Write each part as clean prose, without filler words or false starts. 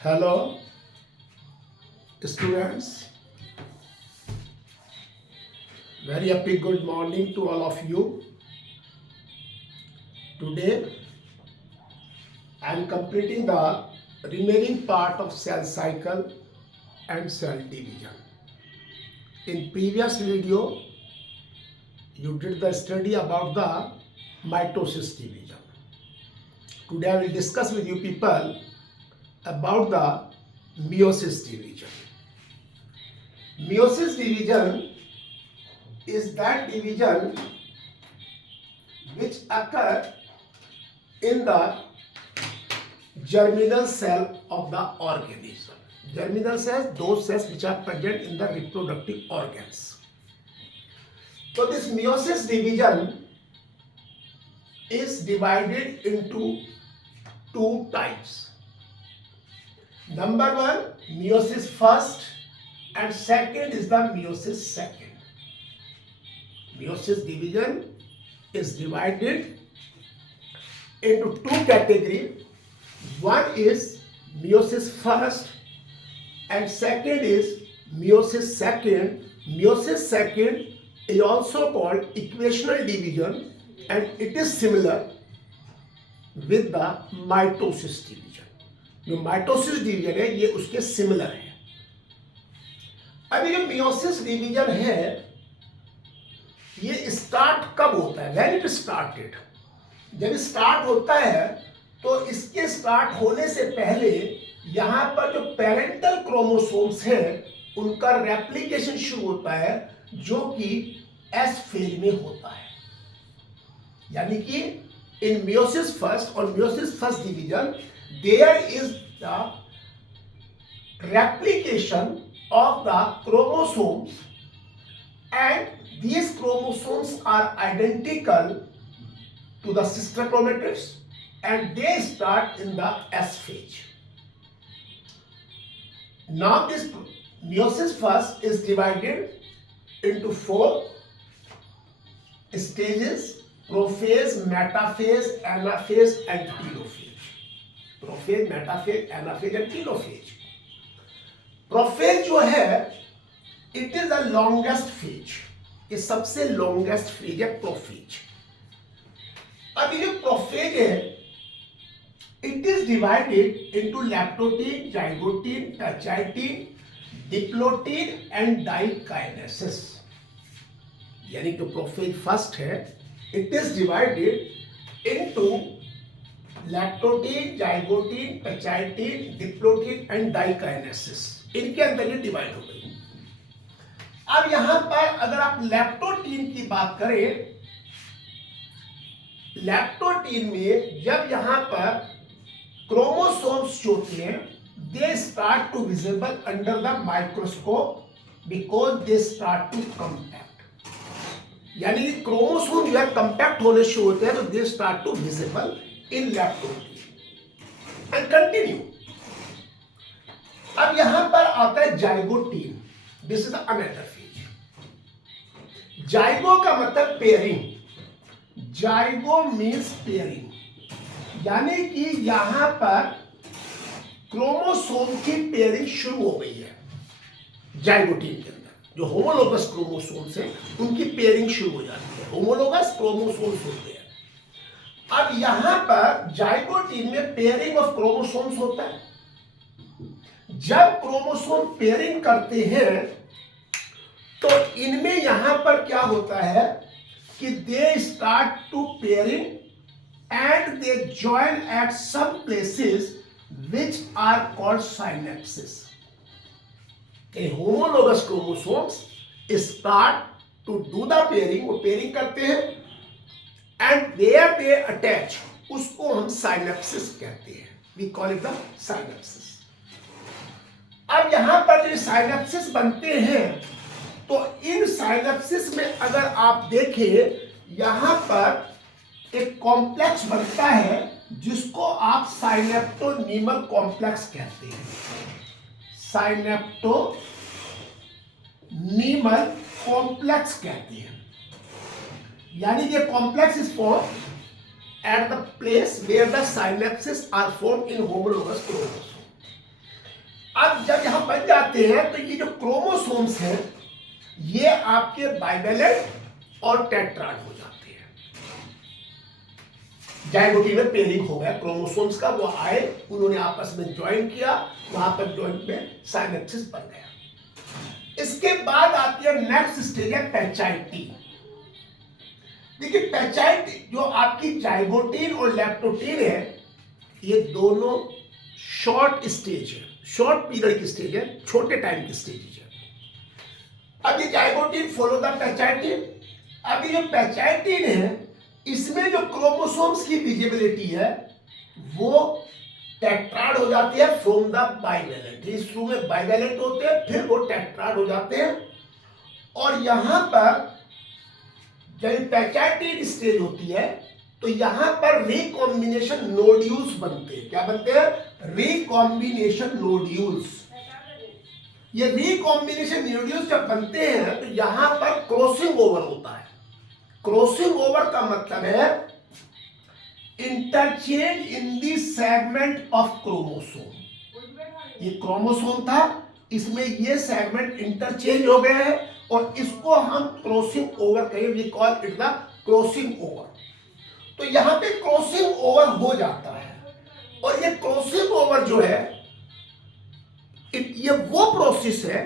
Hello, students. Very happy good morning to all of you. Today, I am completing the remaining part of cell cycle and cell division. In previous video, you did the study about the mitosis division. Today, I will discuss with you people about the meiosis division. Meiosis division is that division which occur in the germinal cell of the organism. Germinal cells, those cells which are present in the reproductive organs. So this meiosis division is divided into two types. Number one, meiosis first, and second is the meiosis second. Meiosis division is divided into two categories. One is meiosis first and second is meiosis second. Meiosis second is also called equational division and it is similar with the mitosis division. जो mitosis division है ये उसके similar है. अभी जो meiosis division है ये start कब होता है? When it started. जब स्टार्ट होता है तो इसके स्टार्ट होने से पहले यहां पर जो पेरेंटल क्रोमोसोम्स हैं उनका रेप्लिकेशन शुरू होता है जो कि एस फेज में होता है. यानी कि इन मियोसिस फर्स्ट और meiosis first division there is the replication of the chromosomes and these chromosomes are identical to the sister chromatids and they start in the S phase. Now this meiosis first is divided into four stages: prophase, metaphase, anaphase and telophase. Prophase, metaphase, anaphase and telophase. Prophase जो है it is the longest phase. ये सबसे longest phase है prophase. अब ये जो prophase है it is divided into leptotene, zygotene, pachytene, diplotene and diakinesis. यानी कि प्रोफेज फर्स्ट है it is divided into leptotene, zygotene, pachytene, diplotene and diakinesis. इनके अंदर ये डिवाइड हो गई. अब यहां पर अगर आप लैक्टोटीन की बात करें, लैक्टोटीन में जब यहां पर क्रोमोसोम्स होते हैं they start to visible under the microscope because they start to compact. यानी क्रोमोसोम जो है कंपैक्ट होने शुरू होते हैं तो they start to visible in lactose and continue. अब यहां पर आता है zygotene. This is another phase. Zygo का मतलब पेयरिंग. Zygote means pairing. यानी कि यहां पर क्रोमोसोम की पेयरिंग शुरू हो गई है. जाइगोटीन के अंदर जो होमोलोगस क्रोमोसोम्स हैं उनकी पेयरिंग शुरू हो जाती है. होमोलोगस क्रोमोसोम्स होते हैं. अब यहां पर जाइगोटीन में पेयरिंग ऑफ क्रोमोसोम्स होता है. जब क्रोमोसोम पेयरिंग करते हैं तो इनमें यहां पर क्या होता है कि they start to pairing and they join at some places which are called synapsis. Homologous chromosomes start to do the pairing. वो पेयरिंग करते हैं and where they attach उसको हम साइनेप्सिस कहते हैं. we call it the synapses. अब यहां पर जो साइनेप्सिस बनते हैं तो इन साइनेप्सिस में अगर आप देखें यहां पर एक कॉम्प्लेक्स बनता है जिसको आप साइनेप्टोनीमल कॉम्प्लेक्स कहते हैं. साइनेप्टोनीमल कॉम्प्लेक्स कहते हैं. यानी कि complex is formed at the place where the synapses are formed in homologous chromosome. अब जब यहां बन जाते हैं तो ये जो क्रोमोसोम्स हैं ये आपके बाइवेलेंट और टेट्राड हो जाते हैं। जाइगोटी में पेयरिंग हो गया क्रोमोसोम्स का, वो आए, उन्होंने आपस में ज्वाइन किया, वहां पर ज्वाइन में साइनेप्सिस बन गया। इसके बाद आती है नेक्स्ट स्टेज है पैचाइटी। देखिए पैचाइटी जो आपकी जाइगोटीन और लैक्टोटीन है ये दोनों शॉर्ट स्टेज है, शॉर्ट पीरियड की स्टेज है, छोटे टाइम की स्टेज है। अब ये जाइगोटीन फॉलो द पैचाइटिन। अब ये पैचाइटिन है इसमें जो क्रोमोसोम्स की विजिबिलिटी है वो टेट्राड हो जाती है फ्रॉम द बाइवेलेंट। ये शुरू में बाइवेलेंट होते हैं फिर वो टेट्राड हो जाते हैं। और यहां पर जब पैचाइटिन स्टेज होती है तो यहां पर रिकॉम्बिनेशन नोड्यूल्स बनते हैं। क्या बनते हैं? Recombination nodules. ये रिकॉम्बिनेशन नोड्यूल्स जब बनते हैं तो यहां पर क्रॉसिंग ओवर होता है। क्रॉसिंग ओवर का मतलब है interchange in the segment of chromosome. ये क्रोमोसोम था, इसमें ये सेगमेंट इंटरचेंज हो गए हैं और इसको हम क्रॉसिंग ओवर कहें, we call it the crossing over. तो यहां पे क्रॉसिंग ओवर हो जाता है और ये क्रॉसिंग ओवर जो है ये वो प्रोसेस है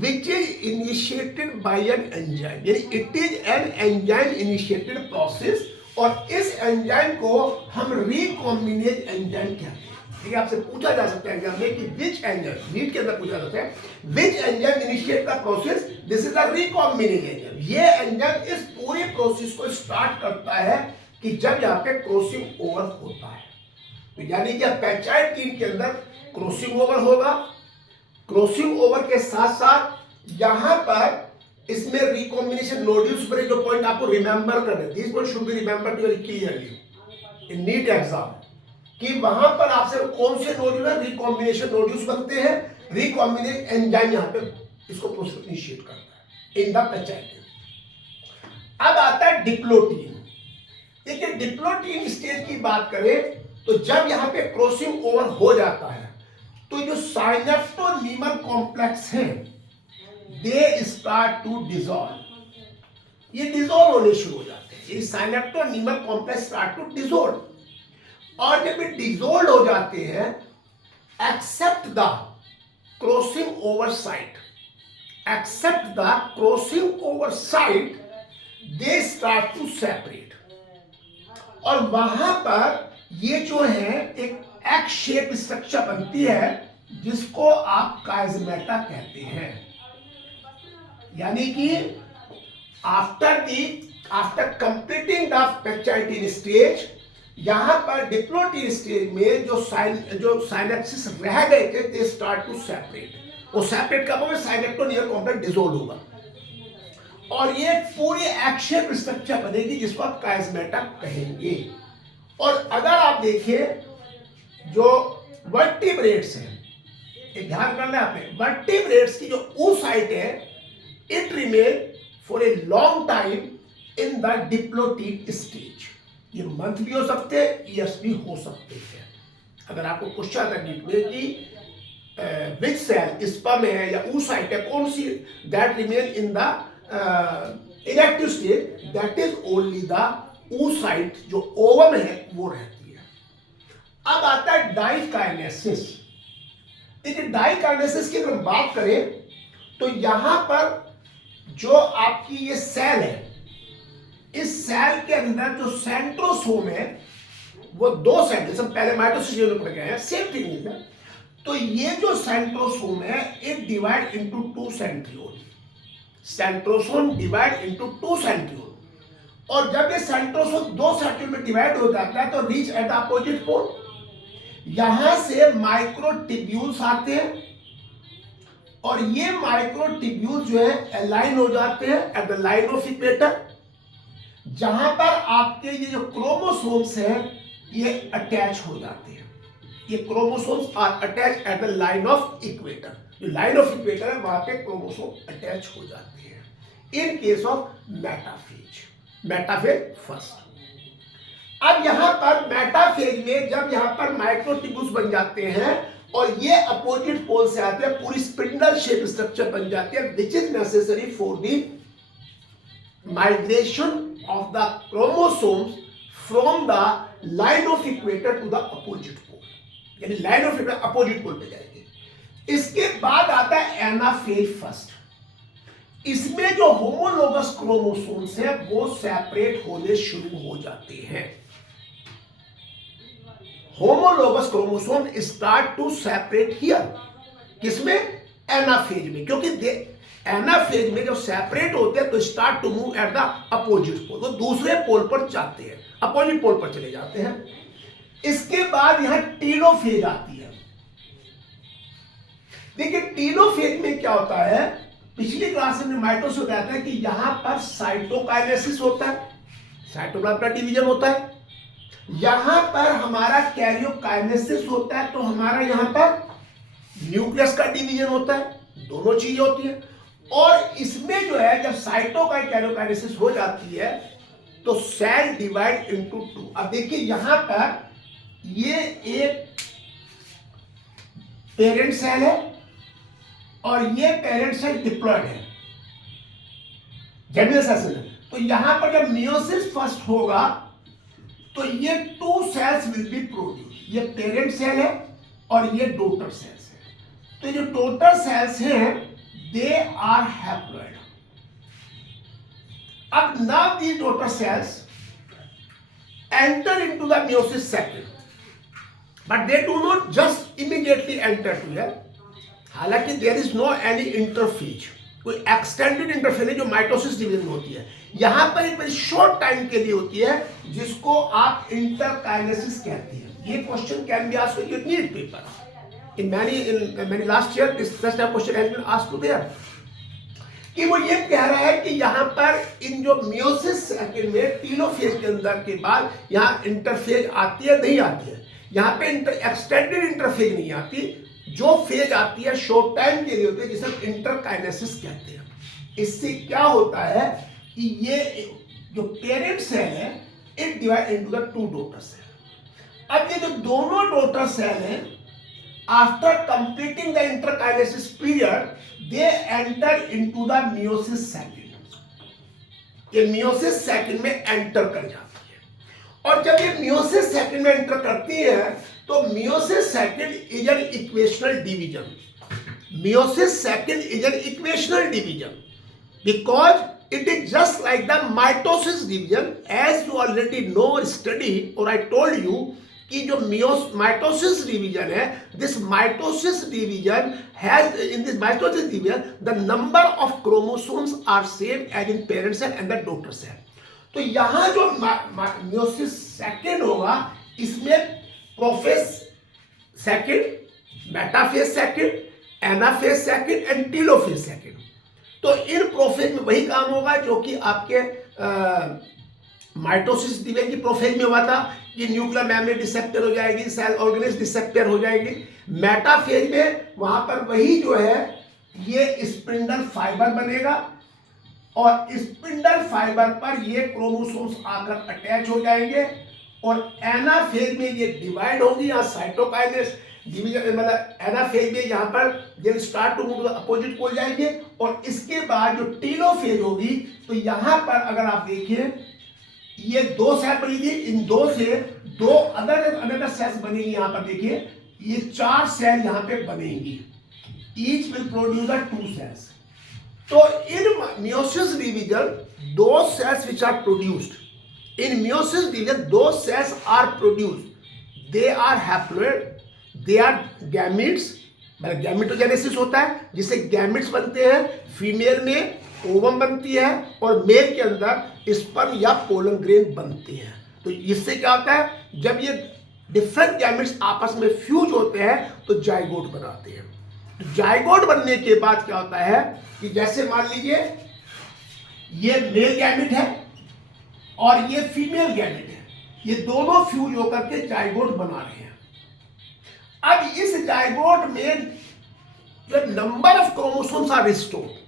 which is initiated by an enzyme, यानी it is an enzyme initiated process. और इस एंजाइम को हम रिकॉम्बिनेज एंजाइम कहते हैं। ठीक है, आपसे पूछा जा सकता है एग्जाम में कि विच एंजाइम, नीट के अंदर पूछा जाता है which enzyme initiate the process, this is the recombinase enzyme. ये एंजाइम इस पूरे प्रोसेस को स्टार्ट करता है कि जब यहाँ पे क्रॉसिंग ओवर होता है। तो यानी कि पैचाइटिन के अंदर क्रॉसिंग ओवर होगा। क्रॉसिंग ओवर के साथ साथ यहां पर इसमें रिकॉम्बिनेशन नोड्यूल्स पर जो पॉइंट आपको रिमेंबर करना है, this point should be remembered very clearly in NEET exam, कि वहां पर आपसे कौन से नोड्यूल है, रिकॉम्बिनेशन नोड्यूल्स बनते हैं। रिकॉम्बिनेज एंजाइम यहां पे इसको प्रोसेस इनिशिएट करता है इन द पैचाइटिन। अब आता है डिप्लोटीन। देखिए डिप्लोटीन स्टेज की बात करें तो जब यहां पे क्रॉसिंग ओवर हो जाता है तो जो साइनेप्टोनीमल कॉम्प्लेक्स है दे स्टार्ट टू डिसॉल्व। ये डिसॉल्व होने शुरू हो जाते हैं, ये synaptonemal complex start to dissolve. और जब ये डिसॉल्व हो जाते हैं except the crossing over site, except the crossing over site they start to separate. और वहां पर ये जो है एक एक्स शेप स्ट्रक्चर बनती है जिसको आप काइजमेटा कहते हैं। यानी कि आफ्टर कंप्लीटिंग द पैचाइटिन स्टेज, यहां पर डिप्लोटीन स्टेज में जो साइनेप्सिस रह गए थे दे स्टार्ट टू सेपरेट। वो सेपरेट कब होगा? साइनेप्टोनियल कॉम्प्लेक्स डिसॉल्व होगा और ये पूरी एक्स शेप स्ट्रक्चर बनेगी जिसको आप काइजमेटा कहेंगे। और अगर आप देखिए जो वर्टिब्रेट्स हैं, एक ध्यान करना है आपने, वर्टिब्रेट्स की जो oocyte है it remain for a long time in the diplotene stage. ये मंथ भी हो सकते हैं, ईयर्स भी हो सकते हैं। अगर आपको क्वेश्चन आता है कि विच सेल स्पर्म है या oocyte है कौन सी, that remain in the inactive stage, that is only the oocyte, जो ओवम है वो रहती है। अब आता है डाइकाइनेसिस। देखिए डाइकाइनेसिस की अगर हम बात करें तो यहां पर जो आपकी ये सेल है, इस सेल के अंदर जो सेंट्रोसोम है वो दो सेल, जैसे हम पहले माइटोसिस में पढ़ गए हैं, सेम थिंग है। तो ये जो सेंट्रोसोम है it divide into two centriole. Centrosome divide into two centriole. और जब ये सेंट्रोसोम दो सेंट्रियोल में डिवाइड हो जाता है तो reach at the opposite pole. यहां से माइक्रोट्यूब्यूल्स आते हैं और ये माइक्रोट्यूब्यूल्स जो है अलाइन हो जाते हैं eight the line of equator, जहां पर आपके ये जो क्रोमोसोम्स हैं ये अटैच हो जाते हैं। ये chromosomes are attach at the line of equator. जो लाइन ऑफ इक्वेटर है वहां पे क्रोमोसोम अटैच हो जाते हैं in case of metaphase. Metaphase first. अब यहां पर मेटाफेज में जब यहां पर माइक्रोट्यूब्यूल्स बन जाते हैं और ये अपोजिट पोल से आते हैं, पूरी स्पिंडल शेप स्ट्रक्चर बन जाती है, which is necessary for the migration of the chromosomes from the line of equator to the opposite pole, यानी line of equator opposite pole पे जाएंगे। इसके बाद आता है एनाफेज फर्स्ट। इसमें जो होमोलोगस क्रोमोसोम्स है वो सेपरेट होने शुरू हो जाते हैं। Homologous chromosome start to separate here, किसमें? एनाफेज में, क्योंकि एनाफेज में जब सेपरेट होते हैं तो start to move at the opposite pole, तो दूसरे पोल पर जाते हैं, अपोजिट पोल पर चले जाते हैं। इसके बाद यहां टीलोफेज आती है। देखिए टीलोफेज में क्या होता है, पिछली क्लास में माइटोसिस बताया था कि यहां पर साइटोकाइनेसिस होता है, साइटोप्लाज्म का डिवीजन होता है, यहां पर हमारा कैरियोकाइनेसिस होता है, तो हमारा यहां पर न्यूक्लियस का डिवीजन होता है, दोनों चीजें होती है। और इसमें जो है जब कैरियोकाइनेसिस हो जाती है तो सेल डिवाइड इनटू टू। अब देखिए यहां पर ये एक पेरेंट सेल है और ये पेरेंट सेल डिप्लॉयड है, जर्मिनल सेल है। तो यहां पर जब मियोसिस फर्स्ट होगा तो ये two cells will be produce, ये पेरेंट सेल है और ये डॉटर सेल्स है। तो जो डॉटर सेल्स हैं दे आर हैप्लॉइड। अब now these daughter cells enter into the meiosis second, but they do not just immediately enter to here. हालांकि there is no any interphase, कोई एक्सटेंडेड इंटरफेज नहीं जो mitosis division में होती है। यहां पर एक बड़ी शॉर्ट टाइम के लिए होती है जिसको आप इंटरकाइनेसिस कहते हैं। ये question can be asked in NEET paper in many last year this such type of question has been asked to there, कि वो ये कह रहा है कि यहाँ पर इन जो मियोसिस सेकंड में टीलोफेज के अंदर के बाद यहाँ इंटरफेज आती है, नहीं आती है। यहाँ पे एक्सटेंडेड इंटरफेज नहीं आती, जो फेज आती है शॉर्ट टाइम के लिए होती है, जिसे इंटरकाइनेसिस कहते हैं। इससे क्या होता है कि ये जो पेरेंट सेल है it divide into the two daughter cell. अब ये जो दोनों डॉटर सेल हैं after completing the interkinesis period they enter into the meiosis second, ये meiosis second में enter कर जाती है। और जब ये meiosis second में enter करती है तो meiosis second is an equational division, meiosis second is an equational division because it is just like the mitosis division, as you already know or study or I told you कि जो mitosis division है, this mitosis division has in this mitosis division the number of chromosomes are same as in parent cell and the daughter cell. तो यहां जो meiosis second होगा इसमें prophase second, metaphase second, anaphase second and telophase second. तो in prophase में वही काम होगा जो कि आपके माइटोसिस डिवीजन की प्रोफेज में हुआ था कि न्यूक्लियर मेम्ब्रेन डिसेप्टर हो जाएगी, सेल ऑर्गेनेज डिसेप्टर हो जाएगी। मेटाफेज में वहां पर वही जो है ये स्पिंडल फाइबर बनेगा और स्पिंडल फाइबर पर ये क्रोमोसोम्स आकर अटैच हो जाएंगे और एनाफेज में ये डिवाइड होगी, यहाँ साइटोकाइनेस डिवीजन मतलब एनाफेज में यहाँ पर जब start to move opposite pole जाएंगे और इसके बाद जो टीलोफेज होगी तो यहाँ पर अगर आप देखिए ये दो सेल बनी थी, इन दो से दो अदर सेल्स बनेंगी। यहाँ पर देखिए ये चार सेल यहाँ पे बनेंगी, each will produce two cells. तो इन मियोसिस डिवीजन दो cells which are produced, in meiosis division दो cells are produced, they are haploid, they are gametes, मतलब गैमेटोजेनेसिस होता है जिससे गैमेट्स बनते हैं, फीमेल में ओवम बनती है और मेल के अंदर स्पर्म या पोलन ग्रेन बनते हैं। तो इससे क्या होता है, जब ये डिफरेंट गैमेट्स आपस में फ्यूज होते हैं तो जाइगोट बनाते हैं। तो जाइगोट बनने के बाद क्या होता है कि जैसे मान लीजिए ये मेल गैमेट है और ये फीमेल गैमेट है, ये दोनों फ्यूज होकर के जाइगोट बना रहे हैं। अब इस जाइगोट में जो number of chromosomes are restored,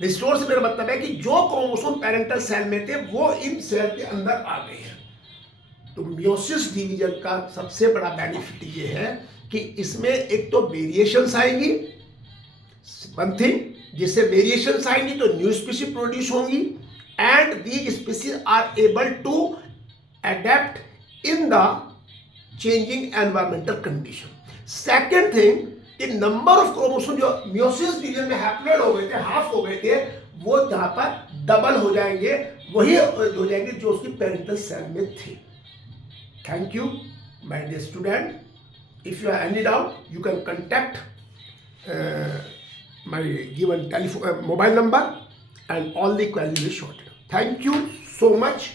restore से मेरा मतलब है कि जो क्रोमोसोम पेरेंटल सेल में थे वो इन सेल के अंदर आ गए हैं। तो मियोसिस डिवीजन का सबसे बड़ा बेनिफिट ये है कि इसमें एक तो वेरिएशंस आएंगी, वन थिंग, जिससे वेरिएशंस आएंगी तो न्यू स्पीशीज प्रोड्यूस होंगी, and these species are able to adapt in the changing environmental condition. Second thing, कि नंबर ऑफ क्रोमोसोम जो मियोसिस पीरियड में हैप्लॉइड हो गए थे, हाफ हो गए थे, वो यहाँ पर डबल हो जाएंगे, वही हो जाएंगे जो उसकी पेरेंटल सेल में थे. Thank you my dear student. If you have any doubt you can contact my given telephone mobile number, and all the queries will be sorted. Thank you so much.